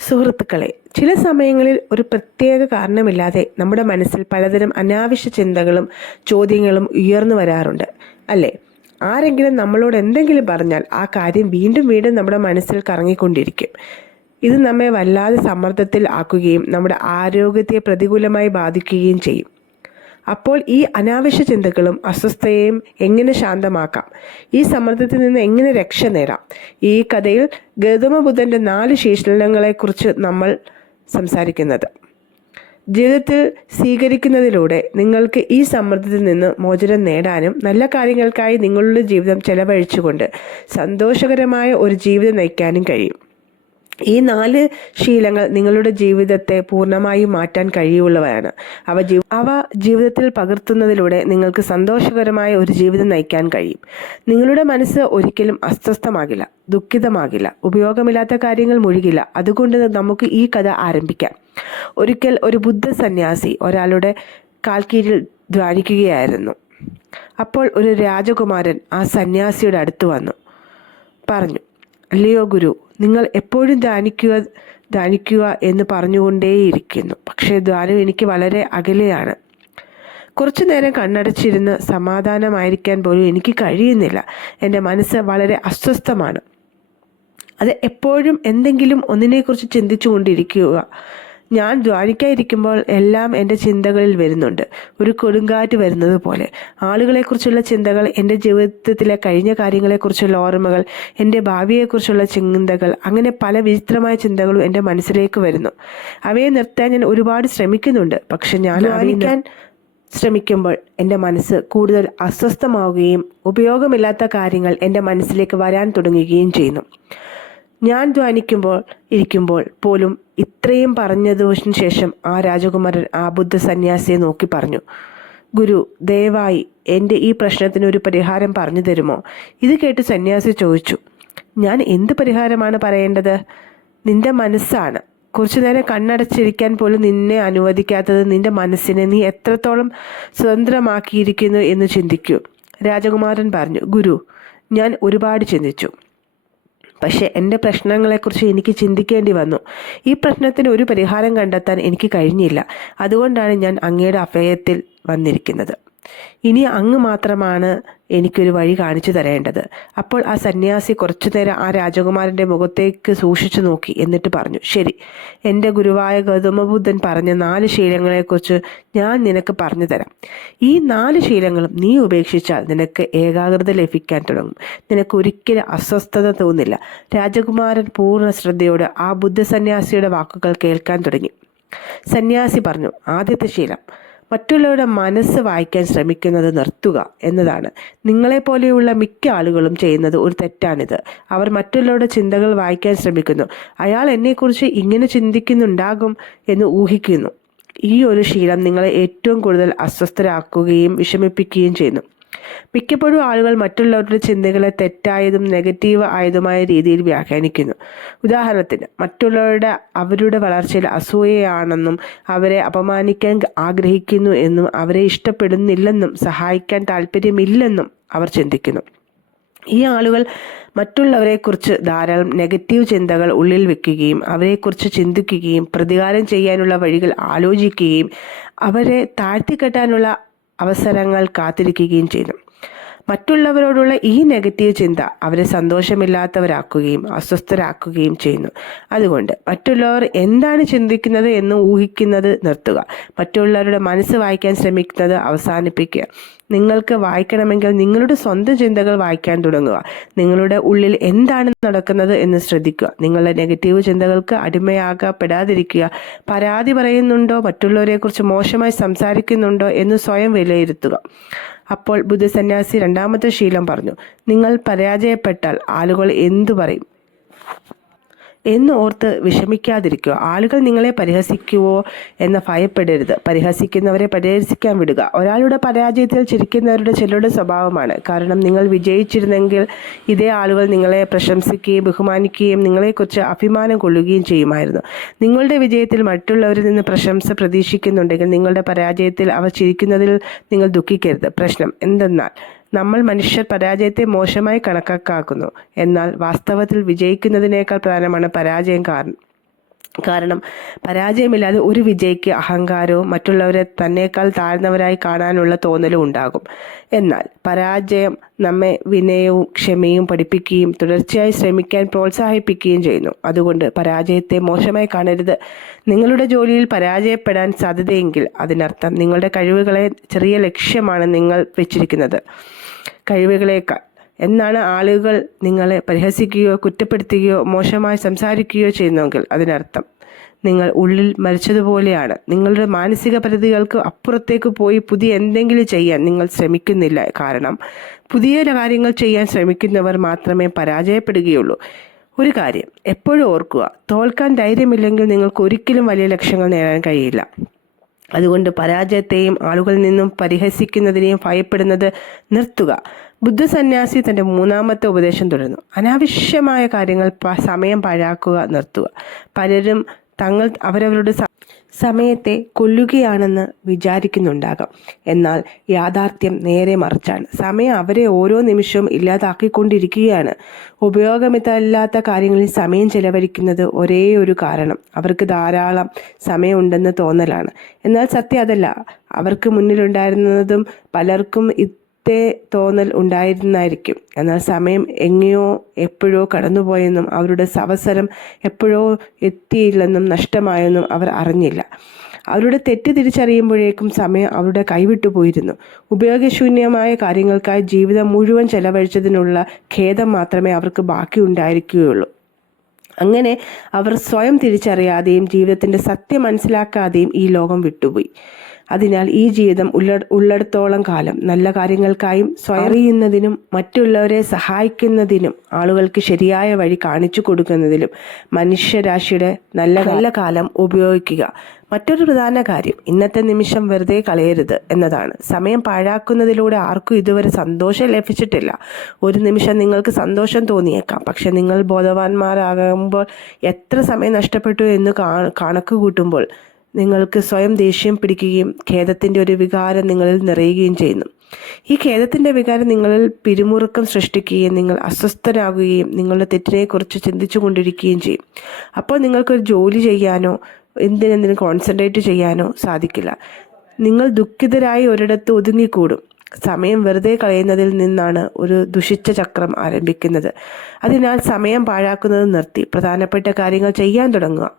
സുഹൃത്തുക്കളെ, ചില സമയങ്ങളിൽ ഒരു പ്രത്യേക കാരണമില്ലാതെ നമ്മുടെ മനസ്സിൽ പലതരം അനാവശ്യ ചിന്തകളും ചോദ്യങ്ങളും ഉയർന്നു വരാറുണ്ട്, അല്ലേ? ആരെങ്കിലും നമ്മളോട് എന്തെങ്കിലും പറഞ്ഞാൽ ആ കാര്യം വീണ്ടും വീണ്ടും നമ്മുടെ മനസ്സിൽ കറങ്ങിക്കൊണ്ടിരിക്കും. ഇത് നമ്മെ വല്ലാതെ സമ്മർദ്ദത്തിൽ ആക്കുകയും നമ്മുടെ ആരോഗ്യത്തെ പ്രതികൂലമായി ബാധിക്കുകയും ചെയ്യും. അപ്പോൾ ഈ അനാവശ്യ ചിന്തകളും അസ്വസ്ഥതയും എങ്ങനെ ശാന്തമാക്കാം? ഈ സമ്മർദ്ദത്തിൽ നിന്ന് എങ്ങനെ രക്ഷ നേടാം? ഈ കഥയിൽ ഗൗതമ ബുദ്ധന്റെ 4 ശീലങ്ങളെക്കുറിച്ച് നമ്മൾ സംസാരിക്കുന്നത്. ജീവിതത്തിൽ സ്വീകരിക്കുന്നതിലൂടെ നിങ്ങൾക്ക് ഈ സമ്മർദ്ദത്തിൽ നിന്ന് മോചനം നേടാനും നല്ല കാര്യങ്ങൾക്കായി നിങ്ങളുടെ ജീവിതം ചെലവഴിച്ചുകൊണ്ട് സന്തോഷകരമായ ഒരു ജീവിതം നയിക്കാനും കഴിയും. ഈ 4 ശീലങ്ങൾ നിങ്ങളുടെ ജീവിതത്തെ പൂർണ്ണമായും മാറ്റാൻ കഴിയുള്ളവയാണ്. അവ ജീവിതത്തിൽ പകർത്തുന്നതിലൂടെ നിങ്ങൾക്ക് സന്തോഷകരമായ ഒരു ജീവിതം നയിക്കാൻ കഴിയും. നിങ്ങളുടെ മനസ്സ് ഒരിക്കലും അസ്വസ്ഥമാകില്ല, ദുഃഖിതമാകില്ല, ഉപയോഗമില്ലാത്ത കാര്യങ്ങൾ മുഴുകില്ല. അതുകൊണ്ട് നമുക്ക് ഈ കഥ ആരംഭിക്കാം. ഒരിക്കൽ ഒരു ബുദ്ധ സന്യാസി ഒരാളുടെ കാൽക്കീഴിൽ ധ്യാനിക്കുകയായിരുന്നു. അപ്പോൾ ഒരു രാജകുമാരൻ ആ സന്യാസിയുടെ അടുത്ത് വന്നു പറഞ്ഞു, "അല്ലയോ ഗുരു, നിങ്ങൾ എപ്പോഴും ധ്യാനിക്കുക എന്ന് പറഞ്ഞുകൊണ്ടേയിരിക്കുന്നു. പക്ഷേ ധ്യാനം എനിക്ക് വളരെ അകലെയാണ്. കുറച്ചു നേരം കണ്ണടച്ചിരുന്ന് സമാധാനമായിരിക്കാൻ പോലും എനിക്ക് കഴിയുന്നില്ല. എൻ്റെ മനസ്സ് വളരെ അസ്വസ്ഥമാണ്. അത് എപ്പോഴും എന്തെങ്കിലും ഒന്നിനെക്കുറിച്ച് ചിന്തിച്ചു കൊണ്ടിരിക്കുക. ഞാൻ ധ്യാനിക്കാതിരിക്കുമ്പോൾ എല്ലാം എൻ്റെ ചിന്തകളിൽ വരുന്നുണ്ട്, ഒരു കൊടുങ്കാറ്റ് വരുന്നത് പോലെ. ആളുകളെക്കുറിച്ചുള്ള ചിന്തകൾ, എൻ്റെ ജീവിതത്തിലെ കഴിഞ്ഞ കാര്യങ്ങളെക്കുറിച്ചുള്ള ഓർമ്മകൾ, എൻ്റെ ഭാവിയെക്കുറിച്ചുള്ള ചിന്തകൾ, അങ്ങനെ പല വിചിത്രമായ ചിന്തകളും എൻ്റെ മനസ്സിലേക്ക് വരുന്നു. അവയെ നിർത്താൻ ഞാൻ ഒരുപാട് ശ്രമിക്കുന്നുണ്ട്. പക്ഷെ ഞാൻ ധ്യാനിക്കാൻ ശ്രമിക്കുമ്പോൾ എൻ്റെ മനസ്സ് കൂടുതൽ അസ്വസ്ഥമാവുകയും ഉപയോഗമില്ലാത്ത കാര്യങ്ങൾ എൻ്റെ മനസ്സിലേക്ക് വരാൻ തുടങ്ങുകയും ചെയ്യുന്നു. ഞാൻ ഇരിക്കുമ്പോൾ പോലും." ഇത്രയും പറഞ്ഞതിനു ശേഷം ആ രാജകുമാരൻ ആ ബുദ്ധ സന്യാസിയെ നോക്കി പറഞ്ഞു, "ഗുരു, ദയവായി എൻ്റെ ഈ പ്രശ്നത്തിന് ഒരു പരിഹാരം പറഞ്ഞു തരുമോ?" ഇത് കേട്ട് സന്യാസി ചോദിച്ചു, "ഞാൻ എന്ത് പരിഹാരമാണ് പറയേണ്ടത്? നിന്റെ മനസ്സാണ്. കുറച്ചു നേരം കണ്ണടച്ചിരിക്കാൻ പോലും നിന്നെ അനുവദിക്കാത്തത് നിന്റെ മനസ്സിനെ നീ എത്രത്തോളം സ്വതന്ത്രമാക്കിയിരിക്കുന്നു എന്ന് ചിന്തിക്കൂ." രാജകുമാരൻ പറഞ്ഞു, "ഗുരു, ഞാൻ ഒരുപാട് ചിന്തിച്ചു. പക്ഷേ എൻ്റെ പ്രശ്നങ്ങളെക്കുറിച്ച് എനിക്ക് ചിന്തിക്കേണ്ടി വന്നു. ഈ പ്രശ്നത്തിന് ഒരു പരിഹാരം കണ്ടെത്താൻ എനിക്ക് കഴിഞ്ഞില്ല. അതുകൊണ്ടാണ് ഞാൻ അങ്ങയുടെ അഭയത്തിൽ വന്നിരിക്കുന്നത്. ഇനി അങ്ങ് മാത്രമാണ് എനിക്കൊരു വഴി കാണിച്ചു തരേണ്ടത്." അപ്പോൾ ആ സന്യാസി കുറച്ചു നേരം ആ രാജകുമാരൻ്റെ മുഖത്തേക്ക് സൂക്ഷിച്ചു നോക്കി. എന്നിട്ട് പറഞ്ഞു, "ശരി, എൻ്റെ ഗുരുവായ ഗൗതമ ബുദ്ധൻ പറഞ്ഞ 4 ശീലങ്ങളെക്കുറിച്ച് ഞാൻ നിനക്ക് പറഞ്ഞു തരാം. ഈ 4 ശീലങ്ങളും നീ ഉപേക്ഷിച്ചാൽ നിനക്ക് ഏകാഗ്രത ലഭിക്കാൻ തുടങ്ങും. നിനക്ക് ഒരിക്കലും അസ്വസ്ഥത തോന്നില്ല." രാജകുമാരൻ പൂർണ്ണ ശ്രദ്ധയോടെ ആ ബുദ്ധ സന്യാസിയുടെ വാക്കുകൾ കേൾക്കാൻ തുടങ്ങി. സന്യാസി പറഞ്ഞു, "ആദ്യത്തെ ശീലം, മറ്റുള്ളവരുടെ മനസ്സ് വായിക്കാൻ ശ്രമിക്കുന്നത് നിർത്തുക എന്നതാണ്. നിങ്ങളെപ്പോലെയുള്ള മിക്ക ആളുകളും ചെയ്യുന്നത് ഒരു തെറ്റാണിത്. അവർ മറ്റുള്ളവരുടെ ചിന്തകൾ വായിക്കാൻ ശ്രമിക്കുന്നു. അയാൾ എന്നെക്കുറിച്ച് ഇങ്ങനെ ചിന്തിക്കുന്നുണ്ടാകും എന്ന് ഊഹിക്കുന്നു. ഈ ഒരു ശീലം നിങ്ങളെ ഏറ്റവും കൂടുതൽ അസ്വസ്ഥരാക്കുകയും വിഷമിപ്പിക്കുകയും ചെയ്യുന്നു." മിക്കപ്പോഴും ആളുകൾ മറ്റുള്ളവരുടെ ചിന്തകളെ തെറ്റായതും നെഗറ്റീവ് ആയതുമായ രീതിയിൽ വ്യാഖ്യാനിക്കുന്നു. ഉദാഹരണത്തിന്, മറ്റുള്ളവരുടെ അവരുടെ വളർച്ചയിൽ അസൂയയാണെന്നും അവരെ അപമാനിക്കാൻ ആഗ്രഹിക്കുന്നു എന്നും അവരെ ഇഷ്ടപ്പെടുന്നില്ലെന്നും സഹായിക്കാൻ താല്പര്യമില്ലെന്നും അവർ ചിന്തിക്കുന്നു. ഈ ആളുകൾ മറ്റുള്ളവരെക്കുറിച്ച് ധാരാളം നെഗറ്റീവ് ചിന്തകൾ ഉള്ളിൽ വെക്കുകയും അവരെക്കുറിച്ച് ചിന്തിക്കുകയും പ്രതികാരം ചെയ്യാനുള്ള വഴികൾ ആലോചിക്കുകയും അവരെ താഴ്ത്തിക്കെട്ടാനുള്ള അവസരങ്ങൾ കാത്തിരിക്കുകയും ചെയ്യുന്നു. മറ്റുള്ളവരോടുള്ള ഈ നെഗറ്റീവ് ചിന്ത അവരെ സന്തോഷമില്ലാത്തവരാക്കുകയും അസ്വസ്ഥരാക്കുകയും ചെയ്യുന്നു. അതുകൊണ്ട് മറ്റുള്ളവർ എന്താണ് ചിന്തിക്കുന്നത് എന്ന് ഊഹിക്കുന്നത് നിർത്തുക. മറ്റുള്ളവരുടെ മനസ്സ് വായിക്കാൻ ശ്രമിക്കുന്നത് അവസാനിപ്പിക്കുക. നിങ്ങൾക്ക് വായിക്കണമെങ്കിൽ നിങ്ങളുടെ സ്വന്തം ചിന്തകൾ വായിക്കാൻ തുടങ്ങുക. നിങ്ങളുടെ ഉള്ളിൽ എന്താണ് നടക്കുന്നത് എന്ന് ശ്രദ്ധിക്കുക. നിങ്ങളുടെ നെഗറ്റീവ് ചിന്തകൾക്ക് അടിമയാകപ്പെടാതിരിക്കുക. പരാതി പറയുന്നുണ്ടോ, മറ്റുള്ളവരെക്കുറിച്ച് മോശമായി സംസാരിക്കുന്നുണ്ടോ എന്ന് സ്വയം വിലയിരുത്തുക. അപ്പോൾ ബുദ്ധസന്യാസി 2ാമത്തെ ശീലം പറഞ്ഞു, "നിങ്ങൾ പരാജയപ്പെട്ടാൽ ആളുകൾ എന്തു പറയും എന്ന് ഓർത്ത് വിഷമിക്കാതിരിക്കുക. ആളുകൾ നിങ്ങളെ പരിഹസിക്കുവോ എന്ന് ഭയപ്പെടരുത്. പരിഹസിക്കുന്നവരെ പരിഹസിക്കാൻ വിടുക. ഒരാളുടെ പരാജയത്തിൽ ചിരിക്കുന്നവരുടെ ചിലരുടെ സ്വഭാവമാണ്. കാരണം നിങ്ങൾ വിജയിച്ചിരുന്നെങ്കിൽ ഇതേ ആളുകൾ നിങ്ങളെ പ്രശംസിക്കുകയും ബഹുമാനിക്കുകയും നിങ്ങളെക്കുറിച്ച് അഭിമാനം കൊള്ളുകയും ചെയ്യുമായിരുന്നു. നിങ്ങളുടെ വിജയത്തിൽ മറ്റുള്ളവരിൽ നിന്ന് പ്രശംസ പ്രതീക്ഷിക്കുന്നുണ്ടെങ്കിൽ നിങ്ങളുടെ പരാജയത്തിൽ അവർ ചിരിക്കുന്നതിൽ നിങ്ങൾ ദുഃഖിക്കരുത്. പ്രശ്നം എന്തെന്നാൽ നമ്മൾ മനുഷ്യർ പരാജയത്തെ മോശമായി കണക്കാക്കുന്നു. എന്നാൽ വാസ്തവത്തിൽ വിജയിക്കുന്നതിനേക്കാൾ പ്രധാനമാണ് പരാജയം. കാരണം കാരണം പരാജയമില്ലാതെ ഒരു വിജയിക്ക് അഹങ്കാരവും മറ്റുള്ളവരെ തന്നേക്കാൾ താഴ്ന്നവരായി കാണാനുള്ള തോന്നലും ഉണ്ടാകും. എന്നാൽ പരാജയം നമ്മെ വിനയവും ക്ഷമയും പഠിപ്പിക്കുകയും തുടർച്ചയായി ശ്രമിക്കാൻ പ്രോത്സാഹിപ്പിക്കുകയും ചെയ്യുന്നു. അതുകൊണ്ട് പരാജയത്തെ മോശമായി കാണരുത്. നിങ്ങളുടെ ജോലിയിൽ പരാജയപ്പെടാൻ സാധ്യതയെങ്കിൽ അതിനർത്ഥം നിങ്ങളുടെ കഴിവുകളെ ചെറിയ ലക്ഷ്യമാണ് നിങ്ങൾ വെച്ചിരിക്കുന്നത് കഴിവുകളേക്കാൾ എന്നാണ്. ആളുകൾ നിങ്ങളെ പരിഹസിക്കുകയോ കുറ്റപ്പെടുത്തുകയോ മോശമായി സംസാരിക്കുകയോ ചെയ്യുന്നെങ്കിൽ അതിനർത്ഥം നിങ്ങൾ ഉള്ളിൽ മരിച്ചതുപോലെയാണ്. നിങ്ങളുടെ മാനസിക പരിധികൾക്ക് അപ്പുറത്തേക്ക് പോയി പുതിയ എന്തെങ്കിലും ചെയ്യാൻ നിങ്ങൾ ശ്രമിക്കുന്നില്ല. കാരണം പുതിയ കാര്യങ്ങൾ ചെയ്യാൻ ശ്രമിക്കുന്നവർ മാത്രമേ പരാജയപ്പെടുകയുള്ളൂ. ഒരു കാര്യം എപ്പോഴും ഓർക്കുക, തോൽക്കാൻ ധൈര്യമില്ലെങ്കിൽ നിങ്ങൾക്ക് ഒരിക്കലും വലിയ ലക്ഷ്യങ്ങൾ നേടാൻ കഴിയില്ല. അതുകൊണ്ട് പരാജയത്തെയും ആളുകളിൽ നിന്നും പരിഹസിക്കുന്നതിനെയും ഭയപ്പെടുന്നത് നിർത്തുക. ബുദ്ധസന്യാസി തന്റെ 3ാമത്തെ ഉപദേശം തുടർന്നു. അനാവശ്യമായ കാര്യങ്ങൾ സമയം പാഴാക്കുക നിർത്തുക. പലരും അവരവരുടെ സമയത്തെ കൊല്ലുകയാണെന്ന് വിചാരിക്കുന്നുണ്ടാകാം. എന്നാൽ യാഥാർത്ഥ്യം നേരെ മറിച്ചാണ്. സമയം അവരെ ഓരോ നിമിഷവും ഇല്ലാതാക്കിക്കൊണ്ടിരിക്കുകയാണ്. ഉപയോഗമില്ലാത്ത കാര്യങ്ങളിൽ സമയം ചെലവഴിക്കുന്നത് ഒരേ ഒരു കാരണം അവർക്ക് ധാരാളം സമയമുണ്ടെന്ന് തോന്നലാണ്. എന്നാൽ സത്യം അതല്ല. അവർക്ക് മുന്നിലുണ്ടായിരുന്നതും പലർക്കും തോന്നൽ ഉണ്ടായിരുന്നായിരിക്കും. എന്നാൽ സമയം എങ്ങനെയോ എപ്പോഴോ കടന്നുപോയെന്നും അവരുടെ അവസരം എപ്പോഴോ എത്തിയില്ലെന്നും നഷ്ടമായെന്നും അവർ അറിഞ്ഞില്ല. അവരുടെ തെറ്റ് തിരിച്ചറിയുമ്പോഴേക്കും സമയം അവരുടെ കൈവിട്ടു പോയിരുന്നു. ഉപയോഗശൂന്യമായ കാര്യങ്ങൾക്കായി ജീവിതം മുഴുവൻ ചെലവഴിച്ചതിനുള്ള ഖേദം മാത്രമേ അവർക്ക് ബാക്കിയുണ്ടായിരിക്കുകയുള്ളൂ. അങ്ങനെ അവർ സ്വയം തിരിച്ചറിയാതെയും ജീവിതത്തിന്റെ സത്യം മനസ്സിലാക്കാതെയും ഈ ലോകം വിട്ടുപോയി. അതിനാൽ ഈ ജീവിതം ഉള്ളിടത്തോളം കാലം നല്ല കാര്യങ്ങൾക്കായും സ്വയം അറിയുന്നതിനും മറ്റുള്ളവരെ സഹായിക്കുന്നതിനും ആളുകൾക്ക് ശരിയായ വഴി കാണിച്ചു കൊടുക്കുന്നതിലും മനുഷ്യരാശിയുടെ നല്ല കാലം ഉപയോഗിക്കുക. മറ്റൊരു പ്രധാന കാര്യം ഇന്നത്തെ നിമിഷം വെറുതെ കളയരുത് എന്നതാണ്. സമയം പാഴാക്കുന്നതിലൂടെ ആർക്കും ഇതുവരെ സന്തോഷം ലഭിച്ചിട്ടില്ല. ഒരു നിമിഷം നിങ്ങൾക്ക് സന്തോഷം തോന്നിയേക്കാം, പക്ഷെ നിങ്ങൾ ബോധവാന്മാരാകുമ്പോൾ എത്ര സമയം നഷ്ടപ്പെട്ടു എന്ന് കണക്ക് കൂട്ടുമ്പോൾ നിങ്ങൾക്ക് സ്വയം ദേഷ്യം പിടിക്കുകയും ഖേദത്തിൻ്റെ ഒരു വികാരം നിങ്ങളിൽ നിറയുകയും ചെയ്യുന്നു. ഈ ഖേദത്തിൻ്റെ വികാരം നിങ്ങളിൽ പിരിമുറുക്കം സൃഷ്ടിക്കുകയും നിങ്ങൾ അസ്വസ്ഥനാകുകയും നിങ്ങളുടെ തെറ്റിനെക്കുറിച്ച് ചിന്തിച്ചു കൊണ്ടിരിക്കുകയും ചെയ്യും. അപ്പോൾ നിങ്ങൾക്കൊരു ജോലി ചെയ്യാനോ എന്തിനെന്തിനും കോൺസെൻട്രേറ്റ് ചെയ്യാനോ സാധിക്കില്ല. നിങ്ങൾ ദുഃഖിതരായി ഒരിടത്ത് ഒതുങ്ങിക്കൂടും. സമയം വെറുതെ കളയുന്നതിൽ നിന്നാണ് ഒരു ദുഷിച്ച ചക്രം ആരംഭിക്കുന്നത്. അതിനാൽ സമയം പാഴാക്കുന്നത് നിർത്തി പ്രധാനപ്പെട്ട കാര്യങ്ങൾ ചെയ്യാൻ തുടങ്ങുക.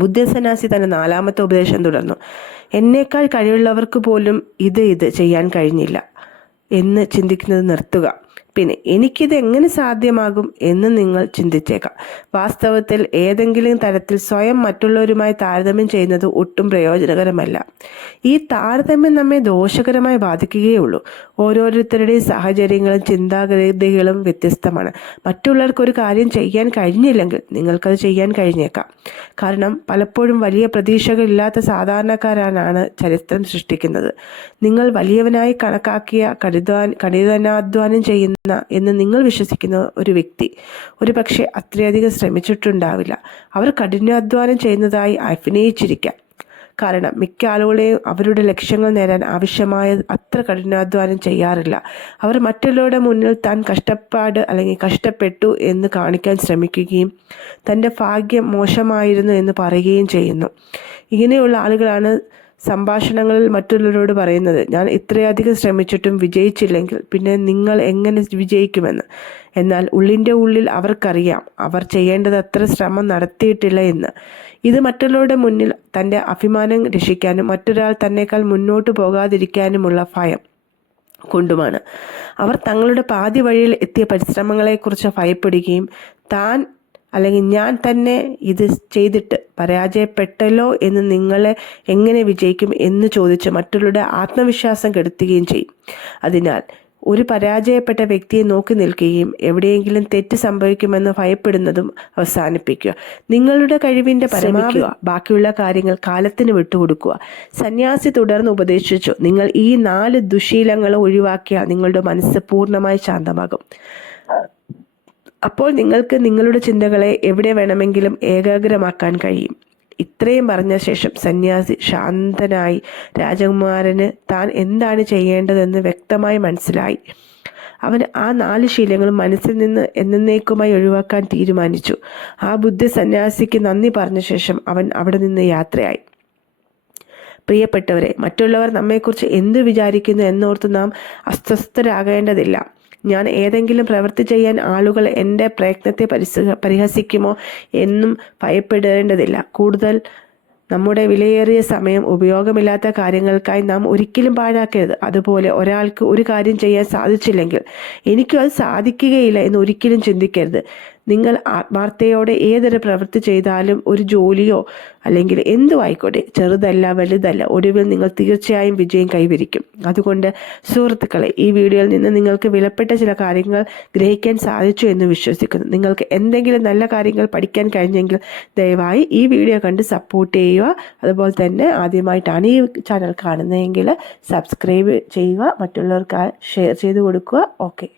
ബുദ്ധസന്യാസി തന്റെ 4ാമത്തെ ഉപദേശം തുടർന്നു. എന്നേക്കാൾ കഴിവുള്ളവർക്ക് പോലും ഇത് ചെയ്യാൻ കഴിഞ്ഞില്ല എന്ന് ചിന്തിക്കുന്നത് നിർത്തുക. പിന്നെ എനിക്കിത് എങ്ങനെ സാധ്യമാകും എന്ന് നിങ്ങൾ ചിന്തിച്ചേക്കാം. വാസ്തവത്തിൽ ഏതെങ്കിലും തരത്തിൽ സ്വയം മറ്റുള്ളവരുമായി താരതമ്യം ചെയ്യുന്നത് ഒട്ടും പ്രയോജനകരമല്ല. ഈ താരതമ്യം നമ്മെ ദോഷകരമായി ബാധിക്കുകയുള്ളൂ. ഓരോരുത്തരുടെയും സാഹചര്യങ്ങളും ചിന്താഗതികളും വ്യത്യസ്തമാണ്. മറ്റുള്ളവർക്ക് ഒരു കാര്യം ചെയ്യാൻ കഴിഞ്ഞില്ലെങ്കിൽ നിങ്ങൾക്കത് ചെയ്യാൻ കഴിഞ്ഞേക്കാം. കാരണം പലപ്പോഴും വലിയ പ്രതീക്ഷകളില്ലാത്ത സാധാരണക്കാരാണ് ചരിത്രം സൃഷ്ടിക്കുന്നത്. നിങ്ങൾ വലിയവനായി കണക്കാക്കിയ കഠിനാധ്വാനം ചെയ്യുന്ന എന്ന് നിങ്ങൾ വിശ്വസിക്കുന്ന ഒരു വ്യക്തി ഒരു പക്ഷേ അത്രയധികം ശ്രമിച്ചിട്ടുണ്ടാവില്ല. അവർ കഠിനാധ്വാനം ചെയ്യുന്നതായി അഭിനയിച്ചിരിക്കാം. കാരണം മിക്ക ആളുകളെയും അവരുടെ ലക്ഷ്യങ്ങൾ നേടാൻ ആവശ്യമായ അത്ര കഠിനാധ്വാനം ചെയ്യാറില്ല. അവർ മറ്റുള്ളവരുടെ മുന്നിൽ താൻ കഷ്ടപ്പെട്ടു എന്ന് കാണിക്കാൻ ശ്രമിക്കുകയും തൻ്റെ ഭാഗ്യം മോശമായിരുന്നു എന്ന് പറയുകയും ചെയ്യുന്നു. ഇങ്ങനെയുള്ള ആളുകളാണ് സംഭാഷണങ്ങളിൽ മറ്റുള്ളവരോട് പറയുന്നത്, ഞാൻ ഇത്രയധികം ശ്രമിച്ചിട്ടും വിജയിച്ചില്ലെങ്കിൽ പിന്നെ നിങ്ങൾ എങ്ങനെ വിജയിക്കുമെന്ന്. എന്നാൽ ഉള്ളിൽ അവർക്കറിയാം അവർ ചെയ്യേണ്ടത് അത്ര ശ്രമം നടത്തിയിട്ടില്ല എന്ന്. ഇത് മറ്റുള്ളവരുടെ മുന്നിൽ തൻ്റെ അഭിമാനം രക്ഷിക്കാനും മറ്റൊരാൾ തന്നേക്കാൾ മുന്നോട്ട് പോകാതിരിക്കാനുമുള്ള ഭയം കൊണ്ടുമാണ്. അവർ തങ്ങളുടെ പാതി വഴിയിൽ എത്തിയ പരിശ്രമങ്ങളെക്കുറിച്ച് ഭയപ്പെടുകയും ഞാൻ തന്നെ ഇത് ചെയ്തിട്ട് പരാജയപ്പെട്ടല്ലോ എന്ന് നിങ്ങളെ എങ്ങനെ വിജയിക്കും എന്ന് ചോദിച്ച് മറ്റുള്ളവരുടെ ആത്മവിശ്വാസം കെടുത്തുകയും ചെയ്യും. അതിനാൽ ഒരു പരാജയപ്പെട്ട വ്യക്തിയെ നോക്കി നിൽക്കുകയും എവിടെയെങ്കിലും തെറ്റ് സംഭവിക്കുമെന്ന് ഭയപ്പെടുന്നതും അവസാനിപ്പിക്കുക. നിങ്ങളുടെ കഴിവിൻ്റെ പരമാവധി ബാക്കിയുള്ള കാര്യങ്ങൾ കാലത്തിന് വിട്ടുകൊടുക്കുക. സന്യാസി തുടർന്ന് ഉപദേശിച്ചു, നിങ്ങൾ ഈ 4 ദുശീലങ്ങളും ഒഴിവാക്കിയാൽ നിങ്ങളുടെ മനസ്സ് പൂർണ്ണമായി ശാന്തമാകും. അപ്പോൾ നിങ്ങൾക്ക് നിങ്ങളുടെ ചിന്തകളെ എവിടെ വേണമെങ്കിലും ഏകാഗ്രമാക്കാൻ കഴിയും. ഇത്രയും പറഞ്ഞ ശേഷം സന്യാസി ശാന്തനായി. രാജകുമാരന് താൻ എന്താണ് ചെയ്യേണ്ടതെന്ന് വ്യക്തമായി മനസ്സിലായി. അവൻ ആ 4 ശീലങ്ങളും മനസ്സിൽ നിന്ന് എന്നേക്കുമായി ഒഴിവാക്കാൻ തീരുമാനിച്ചു. ആ ബുദ്ധ സന്യാസിക്ക് നന്ദി പറഞ്ഞ ശേഷം അവൻ അവിടെ നിന്ന് യാത്രയായി. പ്രിയപ്പെട്ടവരെ, മറ്റുള്ളവർ നമ്മെക്കുറിച്ച് എന്തു വിചാരിക്കുന്നു എന്നോർത്ത് നാം അസ്വസ്ഥരാകേണ്ടതില്ല. ഞാൻ ഏതെങ്കിലും പ്രവൃത്തി ചെയ്യാൻ ആളുകൾ എൻ്റെ പ്രയത്നത്തെ പരിഹസിക്കുമോ എന്നും ഭയപ്പെടേണ്ടതില്ല. കൂടുതൽ നമ്മുടെ വിലയേറിയ സമയം ഉപയോഗമില്ലാത്ത കാര്യങ്ങൾക്കായി നാം ഒരിക്കലും പാഴാക്കരുത്. അതുപോലെ ഒരാൾക്ക് ഒരു കാര്യം ചെയ്യാൻ സാധിച്ചില്ലെങ്കിൽ എനിക്കും അത് സാധിക്കുകയില്ല എന്ന് ഒരിക്കലും ചിന്തിക്കരുത്. നിങ്ങൾ ആത്മാർത്ഥതയോടെ ഏതൊരു പ്രവൃത്തി ചെയ്താലും, ഒരു ജോലിയോ അല്ലെങ്കിൽ എന്തു ആയിക്കോട്ടെ, ചെറുതല്ല വലുതല്ല, ഒടുവിൽ നിങ്ങൾ തീർച്ചയായും വിജയം കൈവരിക്കും. അതുകൊണ്ട് സുഹൃത്തുക്കളെ, ഈ വീഡിയോയിൽ നിന്ന് നിങ്ങൾക്ക് വിലപ്പെട്ട ചില കാര്യങ്ങൾ ഗ്രഹിക്കാൻ സാധിച്ചു എന്ന് വിശ്വസിക്കുന്നു. നിങ്ങൾക്ക് എന്തെങ്കിലും നല്ല കാര്യങ്ങൾ പഠിക്കാൻ കഴിഞ്ഞെങ്കിൽ ദയവായി ഈ വീഡിയോ കണ്ട് സപ്പോർട്ട് ചെയ്യുക. അതുപോലെ തന്നെ ആദ്യമായിട്ടാണ് ഈ ചാനൽ കാണുന്നതെങ്കിൽ സബ്സ്ക്രൈബ് ചെയ്യുക, മറ്റുള്ളവർക്ക് ഷെയർ ചെയ്ത് കൊടുക്കുക. ഓക്കെ.